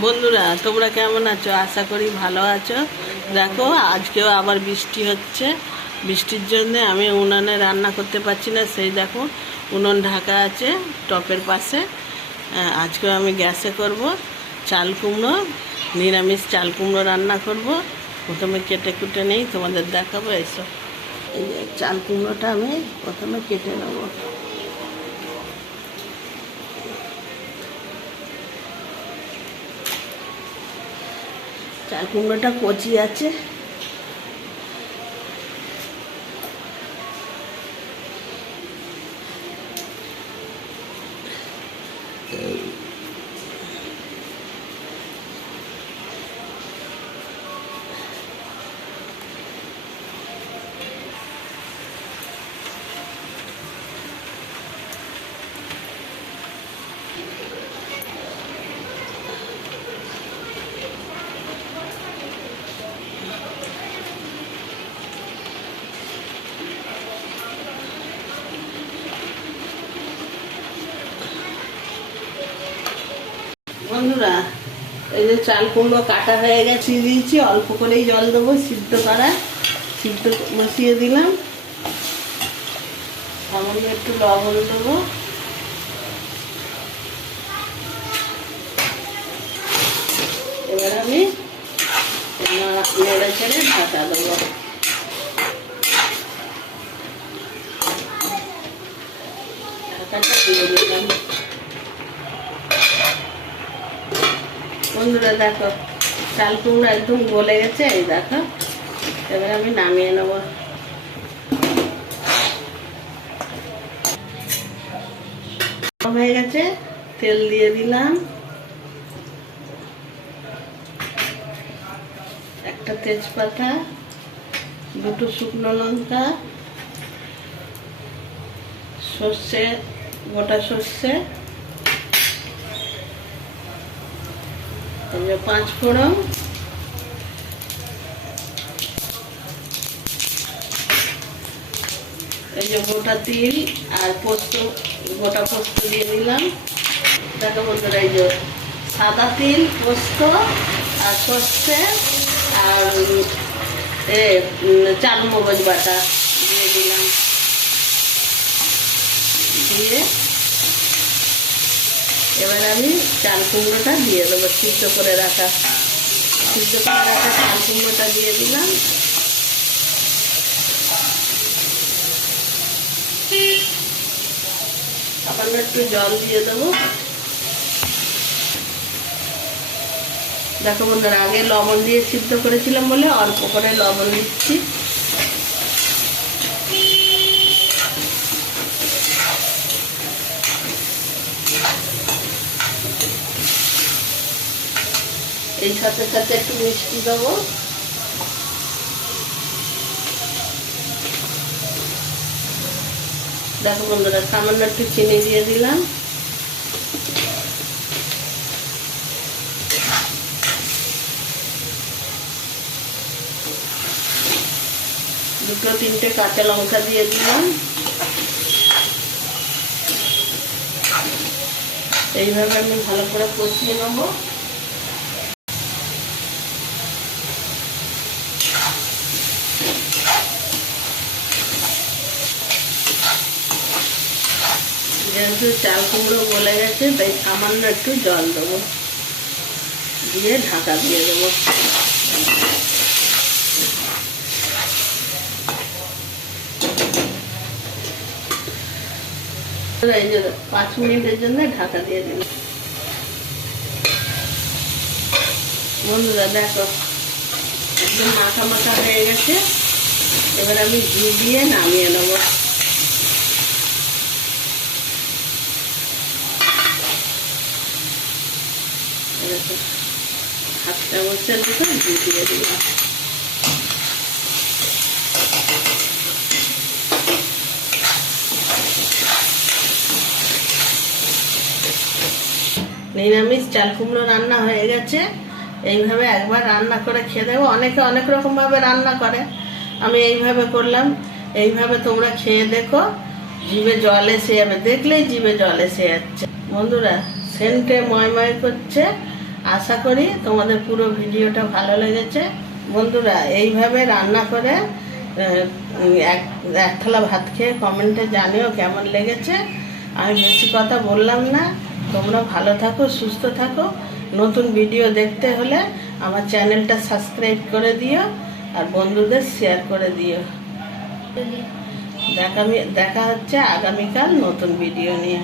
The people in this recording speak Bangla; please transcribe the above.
বন্ধুরা, তোমরা কেমন আছো? আশা করি ভালো আছো। দেখো, আজকেও আবার বৃষ্টি হচ্ছে। বৃষ্টির জন্য আমি উনানে রান্না করতে পারছি না। সেই দেখো, উনুন ঢাকা আছে, টপের পাশে। আজকেও আমি গ্যাসে করব চাল কুমড়ো, নিরামিষ চাল কুমড়ো রান্না করব। প্রথমে কেটে কুটে নেই, তোমাদের দেখাবো। এইসব এই চাল কুমড়োটা আমি প্রথমে কেটে নেব। চাল কুমড়োটা কচি আছে। বন্ধুরা, এই যে চাল কুমড়ো কাটা হয়ে গেছে, দিয়েছি, অল্প করেই জল দেবো, সিদ্ধ করা, সিদ্ধ বসিয়ে দিলাম। সামান্য একটু লবণ দেবো। এবার আমি নেড়ে ছেড়ে ঢাকা দেবো। ঢাকাটা দিয়ে দিলাম। বন্ধুরা, দেখো, চাল কুমড়ো একদম গলে গেছে, এই দেখো। এবার আমি নামিয়ে নেব। হয়ে গেছে, তেল দিয়ে দিলাম। একটা তেজপাতা, দুটো শুকনো লঙ্কা, সর্ষে, গোটা সর্ষে এই যে পাঁচ ফোড়ন এই যে গোটা তিল আর পোস্ত, গোটা পোস্ত দিয়ে দিলাম। দেখো বন্ধুরা, এই যে সাদা তিল, পোস্ত আর সর্ষে আর, এ চাল বাটা দিয়ে দিলাম। দিয়ে এবার আমি চাল কুমড়োটা দিয়ে দেবো, সিদ্ধ করে রাখা। সিদ্ধ করে রাখা চাল কুমড়োটা দিয়ে দিলাম। সামান্য একটু জল দিয়ে দেবো। দেখো বন্ধুরা, আগে লবণ দিয়ে সিদ্ধ করেছিলাম বলে অল্প করে লবণ দিচ্ছি। এই সাথে সাথে একটু মিষ্টি দেবো। দেখো বন্ধুরা, সামান্য একটু চিনি দিয়ে দিলাম। দুটো তিনটে কাঁচা লঙ্কা দিয়ে দিলাম। এইভাবে আমি ভালো করে কষিয়ে নেব। যেহেতু চাল কুমড়ো গলে গেছে, তাই সামান্য একটু জল দেবো। দিয়ে ঢাকা দিয়ে দেবো। এই পাঁচ মিনিটের জন্য ঢাকা দিয়ে দিলাম বন্ধুরা, দেখো, একদম মাখা মাখা হয়ে গেছে। এবার আমি ঘি দিয়ে নামিয়ে নেব। দিয়ে নিরামিষ চাল কুমড়ো রান্না হয়ে গেছে। এইভাবে একবার রান্না করে খেয়ে দেবো অনেকে অনেক রকমভাবে রান্না করে। আমি এইভাবে করলাম। এইভাবে তোমরা খেয়ে দেখো। জিভে জল এসে যাবে। দেখলেই জিভে জল এসে যাচ্ছে। বন্ধুরা, সেন্টে ময় ময় করছে। আশা করি তোমাদের পুরো ভিডিওটা ভালো লেগেছে। বন্ধুরা, এইভাবে রান্না করে এক থালা ভাত খেয়ে কমেন্টে জানিও কেমন লেগেছে। আমি বেশি কথা বললাম না। তোমরা ভালো থাকো, সুস্থ থাকো। নতুন ভিডিও দেখতে হলে আমার চ্যানেলটা সাবস্ক্রাইব করে দিও আর বন্ধুদের শেয়ার করে দিও। দেখা দেখা হচ্ছে আগামীকাল নতুন ভিডিও নিয়ে।